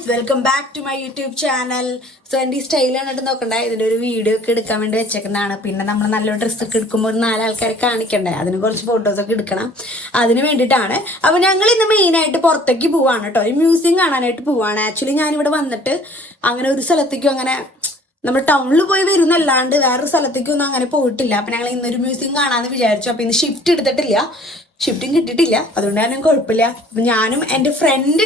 guys, welcome back to my YouTube channel. So എൻ്റെ ഈ style കണ്ടിട്ട് നോക്കണ്ടേ, ഇതിൻ്റെ ഒരു വീഡിയോ ഒക്കെ എടുക്കാൻ വേണ്ടി വെച്ചേക്കുന്നതാണ്. പിന്നെ നമ്മൾ നല്ല ഡ്രസ്സൊക്കെ എടുക്കുമ്പോൾ 4 ആൾക്കാരെ കാണിക്കണ്ടേ, അതിന് കുറച്ച് ഫോട്ടോസൊക്കെ എടുക്കണം, അതിന് വേണ്ടിയിട്ടാണ്. അപ്പോൾ ഞങ്ങൾ ഇന്ന് മെയിനായിട്ട് പുറത്തേക്ക് പോവാണ് കേട്ടോ, ഒരു മ്യൂസിയം കാണാനായിട്ട് പോവാണ്. ആക്ച്വലി ഞാനിവിടെ വന്നിട്ട് അങ്ങനെ ഒരു സ്ഥലത്തേക്കും അങ്ങനെ നമ്മൾ ടൗണിൽ പോയി വരുന്നല്ലാണ്ട് വേറൊരു സ്ഥലത്തേക്കൊന്നും അങ്ങനെ പോയിട്ടില്ല. അപ്പം ഞങ്ങൾ ഇന്നൊരു മ്യൂസിയം കാണാമെന്ന് വിചാരിച്ചു. അപ്പം ഇന്ന് ഷിഫ്റ്റ് എടുത്തിട്ടില്ല, ഷിഫ്റ്റും കിട്ടിയിട്ടില്ല, അതുകൊണ്ട് ഞാനും കുഴപ്പമില്ല. അപ്പം ഞാനും എൻ്റെ ഫ്രണ്ട്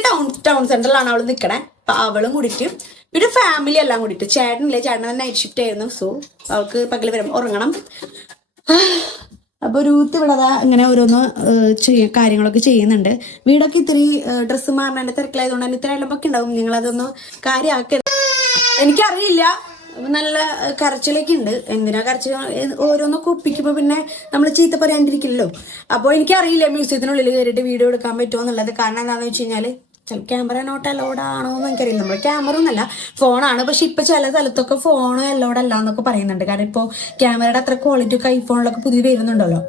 ടൗൺ സെൻറ്ററിലാണ് അവൾ നിൽക്കണേ. അപ്പം അവളും കൂടിയിട്ട് പിന്നെ ഫാമിലി എല്ലാം കൂടിയിട്ട്, ചേട്ടനില്ലേ, ചേട്ടൻ നൈറ്റ് ഷിഫ്റ്റ് ആയിരുന്നു. സോ അവൾക്ക് പകൽ വരും ഉറങ്ങണം. അപ്പോൾ രൂത്ത് ഇവിടെ ഇങ്ങനെ ഓരോന്ന് കാര്യങ്ങളൊക്കെ ചെയ്യുന്നുണ്ട്. വീടൊക്കെ ഇത്തിരി ഡ്രസ്സ് മാറുന്നതിൻ്റെ തിരക്കിലായതുകൊണ്ട് തന്നെ ഇത്ര എല്ലപ്പൊക്കെ ഉണ്ടാവും. നിങ്ങളതൊന്ന് കാര്യമാക്കരുത്. എനിക്കറിയില്ല, നല്ല കരച്ചിലൊക്കെ ഉണ്ട്. എന്തിനാ കരച്ചിൽ, ഓരോന്നൊക്കെ ഒപ്പിക്കുമ്പോൾ പിന്നെ നമ്മൾ ചീത്ത പറയാണ്ടിരിക്കില്ലല്ലോ. അപ്പോൾ എനിക്കറിയില്ല മ്യൂസിയത്തിനുള്ളിൽ കയറിയിട്ട് വീഡിയോ എടുക്കാൻ പറ്റുമോ എന്നുള്ളത്. കാരണം എന്താണെന്ന് വെച്ച് കഴിഞ്ഞാൽ ചില ക്യാമറ നോട്ട് അലോഡ് ആണോ എന്ന് എനിക്കറിയില്ല. നമ്മൾ ക്യാമറ ഒന്നല്ല, ഫോണാണ്. പക്ഷെ ഇപ്പം ചില സ്ഥലത്തൊക്കെ ഫോൺ അലോഡ് അല്ല എന്നൊക്കെ പറയുന്നുണ്ട്. കാരണം ഇപ്പോൾ ക്യാമറയുടെ അത്ര ക്വാളിറ്റി ഒക്കെ ഐഫോണിലൊക്കെ പുതിയ വരുന്നുണ്ടല്ലോ.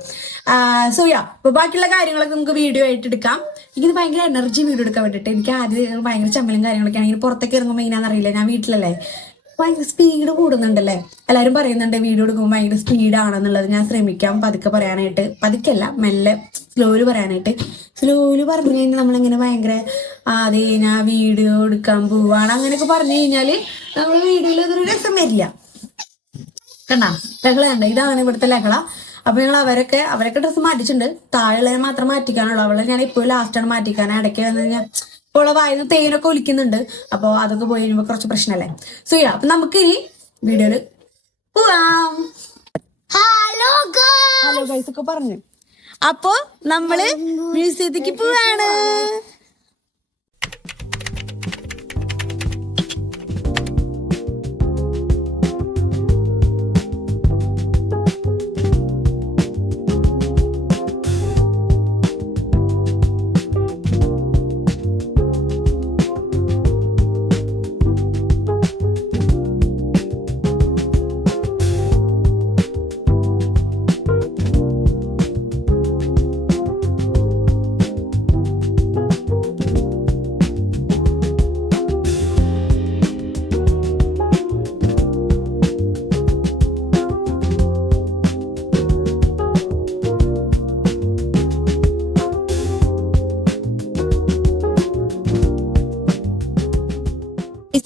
സോ അപ്പോൾ ബാക്കിയുള്ള കാര്യങ്ങളൊക്കെ നമുക്ക് വീഡിയോ ആയിട്ട് എടുക്കാം. എനിക്കിത് ഭയങ്കര എനർജി വീഡിയോ എടുക്കാൻ വേണ്ടിയിട്ട്. എനിക്ക് ആദ്യം ഭയങ്കര ചമ്മലും കാര്യങ്ങളൊക്കെ ആണെങ്കിൽ പുറത്തേക്ക് ഇറങ്ങുമ്പോൾ എങ്ങനെയാണെന്നറിയില്ല. ഞാൻ വീട്ടിലല്ലേ, ഭയങ്കര സ്പീഡ് കൂടുന്നുണ്ടല്ലേ, എല്ലാവരും പറയുന്നുണ്ട് വീഡിയോ എടുക്കുമ്പോൾ ഭയങ്കര സ്പീഡാണെന്നുള്ളത്. ഞാൻ ശ്രമിക്കാം പതുക്കെ പറയാനായിട്ട്, പതുക്കല്ല മെല്ലെ സ്ലോയില് പറയാനായിട്ട്. സ്ലോയില് പറഞ്ഞു കഴിഞ്ഞാൽ നമ്മളിങ്ങനെ ഭയങ്കര അതെ ഞാൻ വീഡിയോ എടുക്കാൻ പോവാണ് അങ്ങനെയൊക്കെ പറഞ്ഞു കഴിഞ്ഞാൽ നമ്മൾ വീഡിയോയിൽ ഇതൊരു രസം വരില്ല. കണ്ടാ ലഹള ഉണ്ട്, ഇതാണ് ഇവിടുത്തെ ലഹള. അപ്പൊ ഞങ്ങൾ അവരൊക്കെ ഡ്രസ്സ് മാറ്റിച്ചിട്ടുണ്ട്, താഴെയുള്ളതിനെ മാത്രം മാറ്റിക്കാനുള്ളൂ. അവളെ ഞാൻ ഇപ്പോൾ ലാസ്റ്റാണ് മാറ്റിക്കാൻ. ഇടയ്ക്ക് വന്നു കഴിഞ്ഞാൽ ഇപ്പോൾ വായന തേനൊക്കെ ഒലിക്കുന്നുണ്ട്. അപ്പോൾ അതൊക്കെ പോയി കഴിയുമ്പോൾ കുറച്ച് പ്രശ്നമല്ലേ. സോ അപ്പൊ നമുക്ക് ഈ വീഡിയോയില് പോവാം. ഹലോ ഗൈസ് ഒക്കെ പറഞ്ഞു. അപ്പോ നമ്മള് മ്യൂസിയത്തിലേക്ക് പോവാണ്.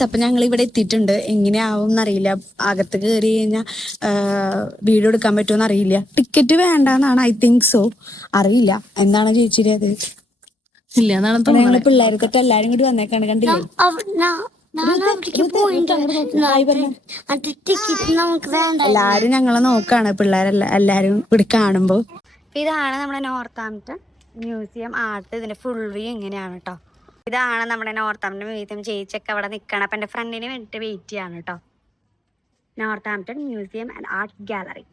അപ്പൊ ഞങ്ങൾ ഇവിടെ എത്തിയിട്ടുണ്ട്. എങ്ങനെയാവും എന്നറിയില്ല, അകത്ത് കയറി കഴിഞ്ഞാൽ വീഡിയോ എടുക്കാൻ പറ്റുമോ അറിയില്ല. ടിക്കറ്റ് വേണ്ടെന്നാണ് ഐ തിങ്ക് സോ, അറിയില്ല എന്താണ് ചേച്ചിയുടെ അത് ഇല്ല എന്നാണ്. ഞങ്ങള് പിള്ളേർക്കൊക്കെ എല്ലാരും കൂടി വന്നേക്കാണ്, കണ്ടില്ലേ. എല്ലാരും ഞങ്ങളെ നോക്കാണ്, എല്ലാരും ഇവിടെ കാണുമ്പോ. ഇതാണ് നമ്മുടെ നോർത്താംപ്ടൺ മ്യൂസിയം ആർട്ട്. ഇതിന്റെ ഫുൾ വ്യൂ ഇങ്ങനെയാണ് കേട്ടോ. ഇതാണ് നമ്മുടെ നോർത്താംപ്ടൺ മ്യൂസിയം. ചേച്ചിയൊക്കെ അവിടെ നിൽക്കണം. അപ്പം എൻ്റെ ഫ്രണ്ടിന് വേണ്ടിയിട്ട് വെയിറ്റ് ചെയ്യാണ് കേട്ടോ. Northampton museum and art gallery.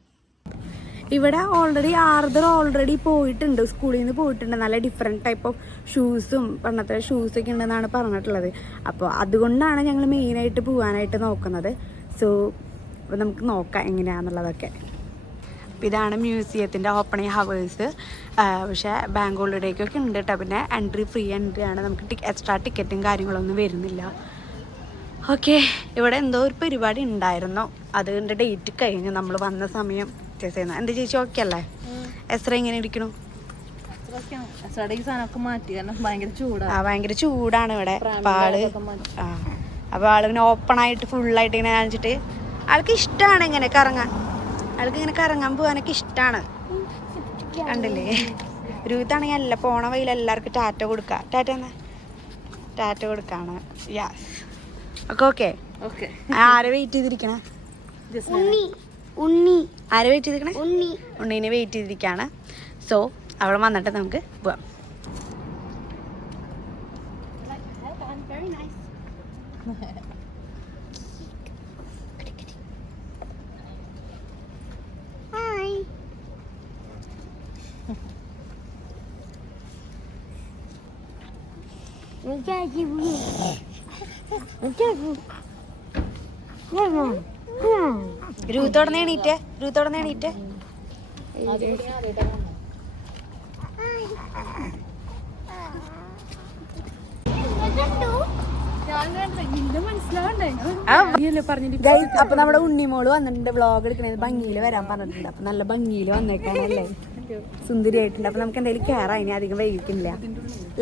ഇവിടെ ഓൾറെഡി പോയിട്ടുണ്ട്, സ്കൂളിൽ നിന്ന് പോയിട്ടുണ്ട്. നല്ല ഡിഫറെൻറ്റ് ടൈപ്പ് ഓഫ് ഷൂസും പണ്ടത്തെ ഷൂസൊക്കെ ഉണ്ടെന്നാണ് പറഞ്ഞിട്ടുള്ളത്. അപ്പോൾ അതുകൊണ്ടാണ് ഞങ്ങൾ മെയിനായിട്ട് പോകാനായിട്ട് നോക്കുന്നത്. സോ അപ്പോൾ നമുക്ക് നോക്കാം എങ്ങനെയാണെന്നുള്ളതൊക്കെ. ഇതാണ് മ്യൂസിയത്തിൻ്റെ ഓപ്പണിംഗ് ഹവേഴ്സ്. പക്ഷേ ബാങ്ക് ഹോളിഡേക്കൊക്കെ ഉണ്ട് കേട്ടോ. പിന്നെ ഫ്രീ എൻട്രി ആണ്, നമുക്ക് എക്സ്ട്രാ ടിക്കറ്റും കാര്യങ്ങളൊന്നും വരുന്നില്ല. ഓക്കെ, ഇവിടെ എന്തോ ഒരു പരിപാടി ഉണ്ടായിരുന്നു, അതിൻ്റെ ഡേറ്റ് കഴിഞ്ഞു നമ്മൾ വന്ന സമയം. എൻ്റെ ചേച്ചി ഓക്കെ അല്ലേ? എത്ര എങ്ങനെ ഇരിക്കണു? ഭയങ്കര ചൂടാണ് ഇവിടെ. ആള് അപ്പോൾ ആള് പിന്നെ ഓപ്പണായിട്ട് ഫുള്ളായിട്ട് ഇങ്ങനെ കാണിച്ചിട്ട് ആൾക്ക് ഇഷ്ടമാണ് ഇങ്ങനെ കറങ്ങാൻ. ആൾക്ക് ഇങ്ങനെ കറങ്ങാൻ പോകാനൊക്കെ ഇഷ്ടമാണ്, കണ്ടില്ലേ. രൂത്താണെങ്കിൽ അല്ല പോണ വഴിയിൽ എല്ലാവർക്കും ടാറ്റ കൊടുക്കാം. ടാറ്റ കൊടുക്കാണ്. യാസ് ഓക്കെ. ആരെ വെയിറ്റ് ചെയ്തിരിക്കണേ? ആരെ വെയിറ്റ് ചെയ്തിരിക്കണേ? ഉണ്ണീനെ വെയിറ്റ് ചെയ്തിരിക്കുകയാണ്. സോ അവിടെ വന്നിട്ട് നമുക്ക് പോവാം. രൂത്തോടെ എണീറ്റേ. അപ്പൊ നമ്മുടെ ഉണ്ണിമോള് വന്നിട്ടുണ്ട്, വ്ളോഗ് എടുക്കണത് ഭംഗിയിൽ വരാൻ പറഞ്ഞിട്ടുണ്ട്. അപ്പൊ നല്ല ഭംഗിയിൽ വന്നേക്കാണല്ലേ, സുന്ദരിയായിട്ടുണ്ട്. അപ്പൊ നമുക്ക് എന്തെങ്കിലും കയറാം, ഇനി അധികം വൈകിക്കില്ല.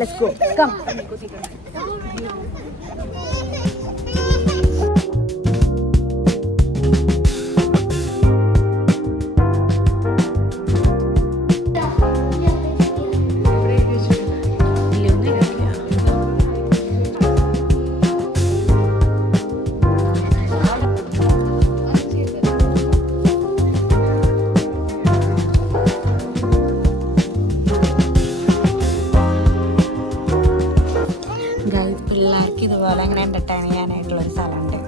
Let's go, come. പിള്ളേർക്ക് ഇതുപോലെ അങ്ങനെ എൻ്റർടൈൻ ചെയ്യാനായിട്ടുള്ളൊരു സ്ഥലമുണ്ട്.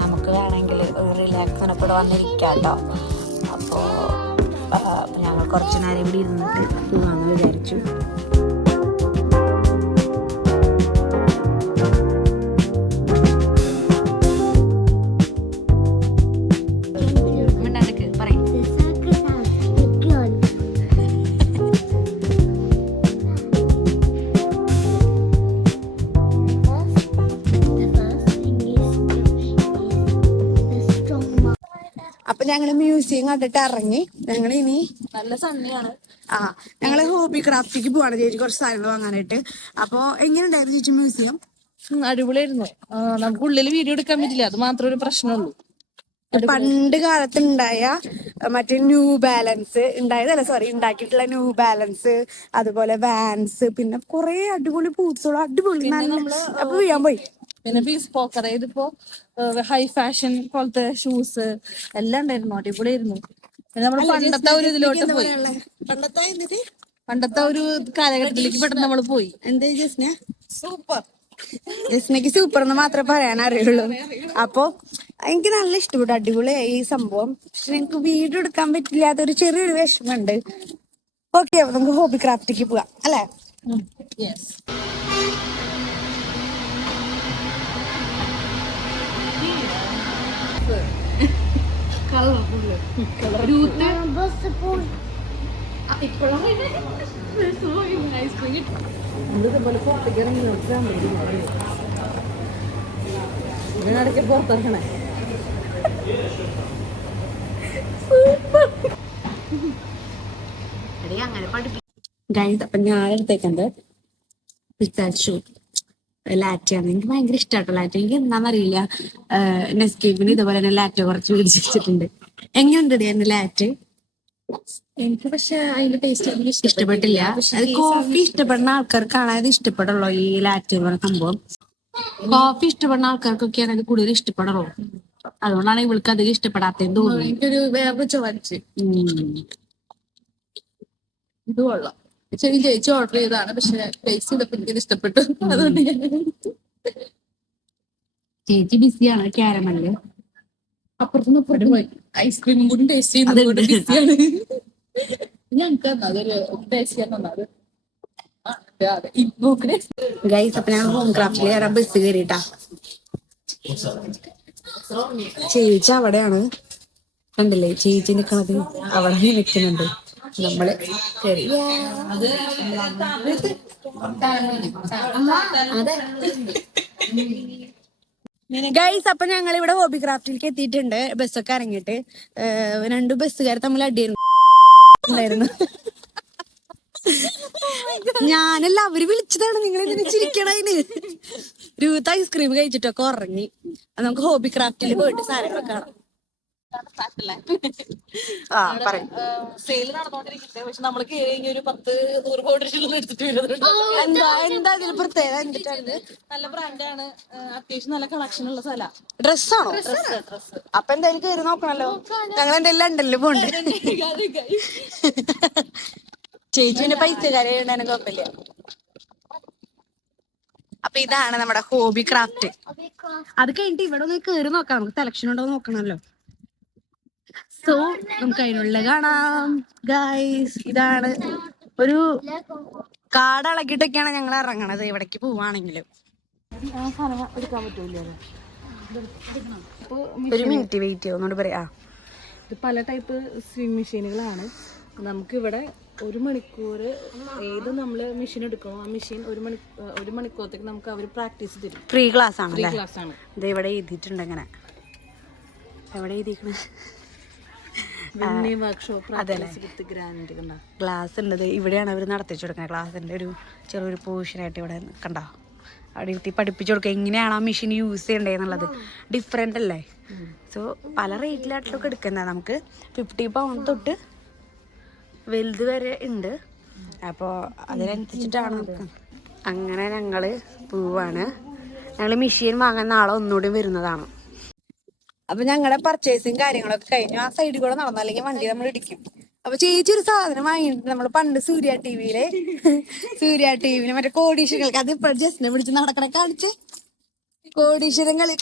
നമുക്ക് വേണമെങ്കിൽ ഒരു റിലാക്സിനൊക്കെ ഇവിടെ വന്നിരിക്കാം കേട്ടോ. അപ്പോൾ ഞങ്ങൾ കുറച്ച് നേരം ഇവിടെ ഇരുന്നിട്ട് പോകാമെന്ന് വിചാരിച്ചു. അപ്പൊ ഞങ്ങള് മ്യൂസിയം കണ്ടിട്ട് ഇറങ്ങി. ഞങ്ങൾ ഇനി നല്ല സണ്ണിയാണ്. ഞങ്ങള് ഹോബി ക്രാഫ്റ്റിക്ക് പോവാണ് ചേച്ചി, കുറച്ച് സാധനങ്ങൾ വാങ്ങാനായിട്ട്. അപ്പൊ എങ്ങനെയുണ്ടായിരുന്നു ചേച്ചി മ്യൂസിയം? അടിപൊളിയായിരുന്നു. നമുക്ക് ഉള്ളിൽ വീഡിയോ എടുക്കാൻ പറ്റില്ല, അത് മാത്രമേ ഒരു പ്രശ്നമുള്ളൂ. പണ്ട് കാലത്ത് ഉണ്ടായ മറ്റേ ന്യൂ ബാലൻസ് ഉണ്ടാക്കിയിട്ടുള്ള ന്യൂ ബാലൻസ്, അതുപോലെ വാൻസ്, പിന്നെ കുറെ അടിപൊളി ബൂട്ട്സുകളും അടിപൊളി അപ്പൊ വീഴാൻ പോയി. പിന്നെ ബീസ്പോക്കർ ഇതിപ്പോ ഹൈ ഫാഷൻ പോലത്തെ ഷൂസ് എല്ലാം ഉണ്ടായിരുന്നു, അടിപൊളിയായിരുന്നു. പിന്നെ നമ്മള് പണ്ടത്തെ ഒരു ഇതിലോട്ട് പോയി, പണ്ടത്തെ ഒരു കാലഘട്ടത്തിലേക്ക് പെട്ടെന്ന് നമ്മള് പോയി. എന്താ ജസ്ന സൂപ്പർ, ജസ്നക്ക് സൂപ്പർ എന്ന് മാത്രമേ പറയാൻ അറിയുള്ളൂ. അപ്പൊ എനിക്ക് നല്ല ഇഷ്ടപ്പെട്ടു, അടിപൊളിയായി ഈ സംഭവം. പക്ഷെ എനിക്ക് വീഡിയോ എടുക്കാൻ പറ്റില്ലാത്തൊരു ചെറിയൊരു വിഷമമുണ്ട്. ഓക്കെ, അപ്പൊ നമുക്ക് ഹോബി ക്രാഫ്റ്റിക്ക് പോവാം അല്ലേ? ഇതിനിടയ്ക്ക് പുറത്തിറങ്ങണേ. ഗൈസ്, അപ്പൊ ഞാൻ എടുത്തേക്കുന്നത് പിസ്താച്ചു ലാറ്റയാണ്. എനിക്ക് ഭയങ്കര ഇഷ്ടമാട്ടോ ലാറ്റ. എനിക്ക് എന്താണെന്നറിയില്ല, നെസ്കേപ്പിന് ഇതുപോലെ തന്നെ ലാറ്റ കുറച്ച് പിടിച്ച് വെച്ചിട്ടുണ്ട്. എങ്ങനെയുണ്ട് എന്റെ ലാറ്റ്? എനിക്ക് പക്ഷെ അതിന്റെ ടേസ്റ്റ് ഇഷ്ടപ്പെട്ടില്ല. അത് കോഫി ഇഷ്ടപ്പെടുന്ന ആൾക്കാർക്കാണ് അത് ഇഷ്ടപ്പെടുള്ളൂ, ഈ ലാറ്റ് എന്ന് പറയുന്ന സംഭവം. കോഫി ഇഷ്ടപ്പെടുന്ന ആൾക്കാർക്കൊക്കെയാണ് അത് കൂടുതൽ ഇഷ്ടപ്പെടുള്ളൂ. അതുകൊണ്ടാണ് ഇവൾക്ക് അധികം ഇഷ്ടപ്പെടാത്തത് തോന്നുന്നു. എനിക്കൊരു വേറെ ചോദിച്ചു ഇത് കൊള്ളാം. ശരി, ചേച്ചി ഓർഡർ ചെയ്താണ്, പക്ഷെ ടേസ്റ്റ് ചെയ്തപ്പോൾ എനിക്കത് ഇഷ്ടപ്പെട്ടു. അതുകൊണ്ട് ചേച്ചി ബിസിയാണ് ക്യാരമല്. അപ്പുറത്തുനിന്ന് പോയി ഐസ്ക്രീമും കൂടി ടേസ്റ്റ് ചെയ്യുന്നത് ബിസിയാണ്. ഞങ്ങൾക്ക് അതൊരു ടേസ്റ്റ് ചെയ്യാൻ തന്നത്. ഗൈസ്, അപ്പൊ ഞങ്ങൾ ഹോം ക്രാഫ്റ്റിൽ കയറാൻ ബസ് കയറിട്ടാ. ചേച്ചി അവിടെയാണ്, കണ്ടില്ലേ ചേച്ചി നിക്കണത്? അവിടെ നിൽക്കുന്നുണ്ട്. നമ്മള് ഗൈസ്, അപ്പൊ ഞങ്ങൾ ഇവിടെ ഹോബി ക്രാഫ്റ്റിലേക്ക് എത്തിയിട്ടുണ്ട്. ബസ്സൊക്കെ ഇറങ്ങിയിട്ട് 2 ബസ്സുകാർ തമ്മിൽ അടിയായിരുന്നു. ഞാനല്ല, അവര് വിളിച്ചതാണ്. നിങ്ങൾ ഇതിന് ചിരിക്കണതിന്. രൂപ ഐസ്ക്രീം കഴിച്ചിട്ടൊക്കെ ഉറങ്ങി. നമുക്ക് ഹോബി ക്രാഫ്റ്റിൽ പോയിട്ട് സാധനങ്ങളൊക്കെ കാണാം. സെയിൽ നടന്നുകൊണ്ടിരിക്കുന്നത്. പക്ഷെ നമ്മൾ കഴിഞ്ഞ ഒരു 10-100 ബോട്ടിൽ എടുത്തിട്ട് എന്താ ഇതിൽ പ്രത്യേകത? എന്തിട്ടാണ്? നല്ല ബ്രാൻഡാണ്, അത്യാവശ്യം നല്ല കളക്ഷൻ ഉള്ള സ്ഥലം. ഡ്രസ്സാണോ? അപ്പൊ എന്തായാലും കയറി നോക്കണല്ലോ. ഞങ്ങൾ എന്തായാലും ലണ്ടനില് പോണ്ട്. ചേച്ചിന്റെ പൈസക്കാരെ കുഴപ്പമില്ല. അപ്പൊ ഇതാണ് നമ്മുടെ ഹോബി ക്രാഫ്റ്റ്. അത് കഴിഞ്ഞിട്ട് ഇവിടെ ഒന്ന് കയറി നോക്കാം, നമുക്ക് സെലക്ഷൻ ഉണ്ടോ നോക്കണല്ലോ. സോ നമുക്ക് അതിനുള്ള കാണാം ഗൈസ്. ഇതാണ് ഒരു കാടളകിട്ടൊക്കെയാണ് ഞങ്ങൾ ഇറങ്ങണത് ഇവിടേക്ക് പോവാണെങ്കിലും. എടുക്കാൻ പറ്റൂല. ഒരു മിനിറ്റ് വെയിറ്റ് ചെയ്യുന്നോണ്ട് പറയാ. ഇത് പല ടൈപ്പ് സ്വിം മെഷീനുകളാണ്. നമുക്കിവിടെ 1 മണിക്കൂർ ഏത് നമ്മള് മെഷീൻ എടുക്കണോ ആ മെഷീൻ 1 മണിക്കൂറത്തേക്ക് നമുക്ക് അവർ പ്രാക്ടീസ് തരും. ഫ്രീ ക്ലാസ് ആണ്. ഫ്രീ ക്ലാസ് ആണ്. ഇത് ഇവിടെ എഴുതിയിട്ടുണ്ട് ഇങ്ങനെ. എവിടെ എഴുതിക്കണ ക്ലാസ് ഉണ്ട്. ഇവിടെയാണ് അവർ നടത്തിച്ചു കൊടുക്കുന്നത്. ക്ലാസ്സിന്റെ ഒരു ചെറിയൊരു പോർഷനായിട്ട് ഇവിടെ കണ്ടോ അവിടെ ഇരുത്തി പഠിപ്പിച്ചു കൊടുക്കുക എങ്ങനെയാണ് ആ മെഷീൻ യൂസ് ചെയ്യേണ്ടതെന്നുള്ളത്. ഡിഫറെൻ്റ് അല്ലേ? സോ പല റേറ്റിലായിട്ടൊക്കെ എടുക്കുന്നത്. നമുക്ക് 50 പൗണ്ട് തൊട്ട് വലുത് വരെ ഉണ്ട്. അപ്പോൾ അതിനനുസരിച്ചിട്ടാണ് നമുക്ക്. അങ്ങനെ ഞങ്ങൾ പോവാണ്. ഞങ്ങൾ മെഷീൻ വാങ്ങാൻ നാളെ ഒന്നുകൂടി വരുന്നതാണ്. അപ്പൊ ഞങ്ങളുടെ പർച്ചേസിങ് കാര്യങ്ങളൊക്കെ കഴിഞ്ഞു. ആ സൈഡിൽ കൂടെ നടന്നു, അല്ലെങ്കിൽ വണ്ടി നമ്മൾ ഇടിക്കും. അപ്പൊ ചേച്ചി ഒരു സാധനം വാങ്ങിയിട്ടുണ്ട്. നമ്മൾ പണ്ട് സൂര്യ ടിവിയില് മറ്റേ കോടീശ്വരങ്ങൾക്ക് അത് ഇപ്പൊ ജസ്റ്റിനെ പിടിച്ച് നടക്കണേ കാണിച്ച്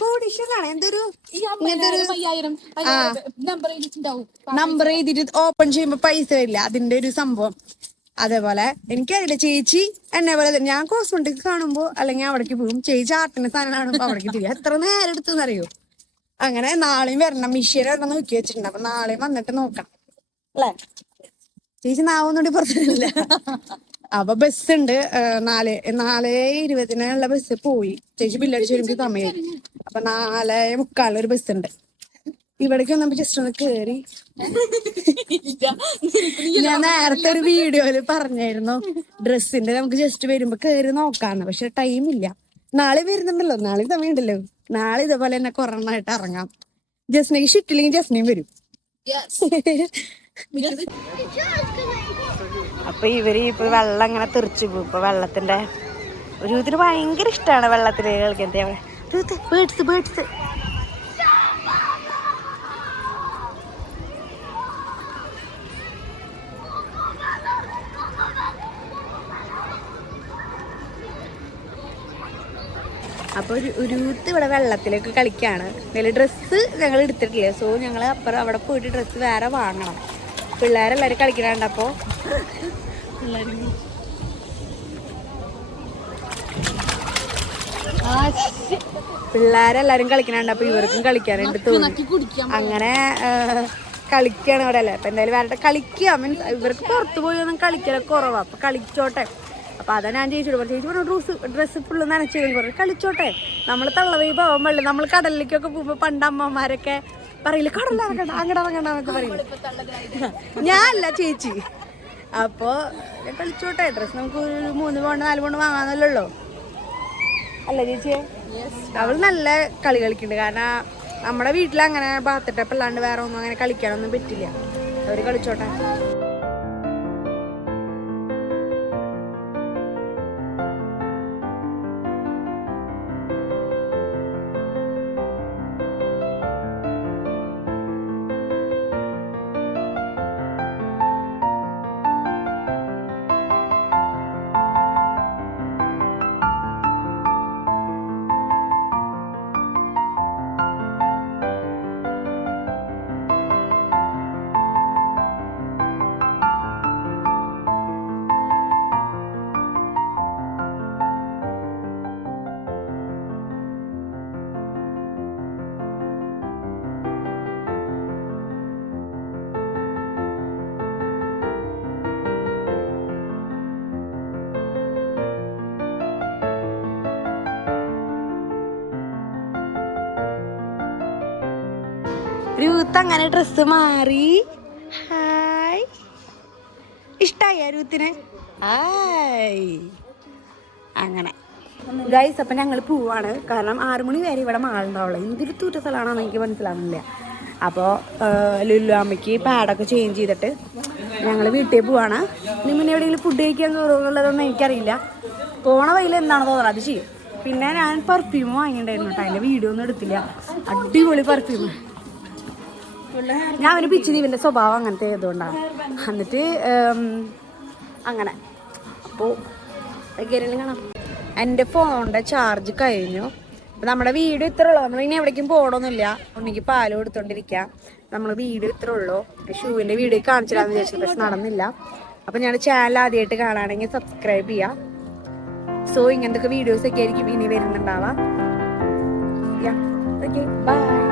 കോടീശ്വരനാണ് എന്തൊരു നമ്പർ എഴുതിട്ട് ഓപ്പൺ ചെയ്യുമ്പോ പൈസ വരില്ല, അതിന്റെ ഒരു സംഭവം. അതേപോലെ എനിക്കറിയില്ല, ചേച്ചി എന്നെ പോലെ ഞാൻ കോസ്മെറ്റിക്സ് കാണുമ്പോ അല്ലെങ്കിൽ അവിടേക്ക് പോകും. ചേച്ചി ആർട്ടിന്റെ സാധനം കാണുമ്പോ അവിടേക്ക് തിരികെ. എത്ര നേരം എടുത്തെന്നറിയോ? അങ്ങനെ നാളെയും വരണം. മിഷീൻ ഒരെണ്ണം നോക്കി വെച്ചിട്ടുണ്ട്. അപ്പൊ നാളെയും വന്നിട്ട് നോക്കാം അല്ലേ? ചേച്ചി നാവൊന്നുകൂടി പുറത്തില്ല. അപ്പൊ ബസ് ഉണ്ട് 4:20 ബസ് പോയി. ചേച്ചി ബില്ലടിച്ച് വരുമ്പോ സമയം. അപ്പൊ 4:45 ഒരു ബസ് ഉണ്ട്. ഇവിടേക്ക് വന്നപ്പോ ജസ്റ്റ് ഒന്ന് കേറി. ഞാൻ നേരത്തെ ഒരു വീഡിയോയില് പറഞ്ഞായിരുന്നു ഡ്രസ്സിന്റെ നമുക്ക് ജസ്റ്റ് വരുമ്പോ കേറി നോക്കാന്ന്. പക്ഷെ ടൈം ഇല്ല. നാളെ വരുന്നുണ്ടല്ലോ, നാളെ സമയമുണ്ടല്ലോ. നാളെ ഇതേപോലെ തന്നെ കൊറോണായിട്ട് ഇറങ്ങാം. ജസ്നയ്ക്ക് ഷിറ്റില്ലെങ്കിൽ ജസ്നയും വരും. അപ്പൊ ഇവര് ഇപ്പൊ വെള്ളം ഇങ്ങനെ തെറിച്ചു പോകും. ഇപ്പൊ വെള്ളത്തിന്റെ ഒരു ഇതിന് ഭയങ്കര ഇഷ്ടമാണ് വെള്ളത്തിൽ കളിക്കാൻ. ബേർഡ്സ് അപ്പോൾ ഒരു ഇവിടെ വെള്ളത്തിലേക്ക് കളിക്കുകയാണ്. ഇതിൽ ഡ്രസ്സ് ഞങ്ങൾ എടുത്തിട്ടില്ല. സോ ഞങ്ങൾ അപ്പുറം അവിടെ പോയിട്ട് ഡ്രസ്സ് വേറെ വാങ്ങണം. പിള്ളേരെല്ലാവരും കളിക്കണുണ്ടപ്പോൾ പിള്ളേരെല്ലാരും കളിക്കണുണ്ട്. അപ്പോൾ ഇവർക്കും കളിക്കാനുണ്ട് തോന്നി. അങ്ങനെ കളിക്കുകയാണ് ഇവിടെ അല്ലേ. അപ്പം എന്തായാലും വേറെ കളിക്കുക മീൻസ് ഇവർക്ക് പുറത്ത് പോയി ഒന്നും കളിക്കലൊക്കെ കുറവാണ്. അപ്പോൾ കളിച്ചോട്ടെ. അപ്പൊ അതാ ഞാൻ ചേച്ചിയോട് പറഞ്ഞു. ചേച്ചി പറഞ്ഞു ഡ്രസ്സ് ഫുള്ള് നനച്ചു പറഞ്ഞു കളിച്ചോട്ടെ. നമ്മൾ തള്ളവേ പോകാൻ പാടില്ല. നമ്മൾ കടലിലേക്കൊക്കെ പോകുമ്പോ പണ്ട് അമ്മമാരൊക്കെ പറയില്ല കടലിറങ്ങണ്ട അങ്ങടന്നൊക്കെ പറയില്ല. ഞാനല്ല ചേച്ചി. അപ്പൊ കളിച്ചോട്ടെ. ഡ്രസ്സ് നമുക്ക് ഒരു 3 പൗണ്ട് 4 പൗണ്ട് വാങ്ങാന്നല്ലോ അല്ല ചേച്ചിയെ? അവൾ നല്ല കളി കളിക്കുന്നുണ്ട്. കാരണം നമ്മുടെ വീട്ടിൽ അങ്ങനെ ബാത്തിട്ടപ്പ് അല്ലാണ്ട് വേറെ ഒന്നും അങ്ങനെ കളിക്കാനൊന്നും പറ്റില്ല. അവര് കളിച്ചോട്ടെ. രൂത്ത് അങ്ങനെ ഡ്രസ്സ് മാറി. ഹായ്, ഇഷ്ടായ രൂത്തിന്? ഹായ്. അങ്ങനെ ഗൈസ് അപ്പം ഞങ്ങൾ പോവാണ്. കാരണം 6 മണി വരെ ഇവിടെ മാളുണ്ടാവുള്ളൂ. എന്തൊരു തൂറ്റ സ്ഥലമാണെന്ന് എനിക്ക് മനസ്സിലാവുന്നില്ല. അപ്പോൾ ലുല്ലു അമ്മയ്ക്ക് പാഡൊക്കെ ചേഞ്ച് ചെയ്തിട്ട് ഞങ്ങൾ വീട്ടിൽ പോവാണ്. ഇനി മുന്നേ എവിടെയെങ്കിലും ഫുഡ് കഴിക്കാൻ കയറുമെന്നുള്ളതൊന്നും എനിക്കറിയില്ല. പോണ വഴിയിൽ എന്താണെന്ന് തോന്നുന്നത് അത് ചെയ്യും. പിന്നെ ഞാൻ പെർഫ്യൂം വാങ്ങിയിട്ടുണ്ടായിരുന്നു കേട്ടോ. അതിൻ്റെ വീഡിയോ ഒന്നും എടുത്തില്ല. അടിപൊളി പെർഫ്യൂം. ഞാൻ അവന് പിച്ചു ദീപിൻ്റെ സ്വഭാവം അങ്ങനത്തെ ആയതുകൊണ്ടാണ്. എന്നിട്ട് അങ്ങനെ അപ്പോൾ കാണാം. എൻ്റെ ഫോണിൻ്റെ ചാർജ് കഴിഞ്ഞു. അപ്പം നമ്മുടെ വീഡിയോ ഇത്ര ഉള്ളൂ. നമ്മളിനി എവിടേക്കും പോകണമെന്നില്ല. ഉണ്ണിക്ക് പാല് കൊടുത്തോണ്ടിരിക്കാം. നമ്മൾ വീഡിയോ ഇത്ര ഉള്ളൂ. ഷൂവിൻ്റെ വീഡിയോ കാണിച്ചിടാന്ന് വിചാരിച്ചത്, പക്ഷെ നടന്നില്ല. അപ്പം ഞാൻ ചാനൽ ആദ്യമായിട്ട് കാണുകയാണെങ്കിൽ സബ്സ്ക്രൈബ് ചെയ്യാം. സോ ഇങ്ങനത്തെ വീഡിയോസൊക്കെ ആയിരിക്കും ഇനി വരുന്നുണ്ടാവാം. Okay, by.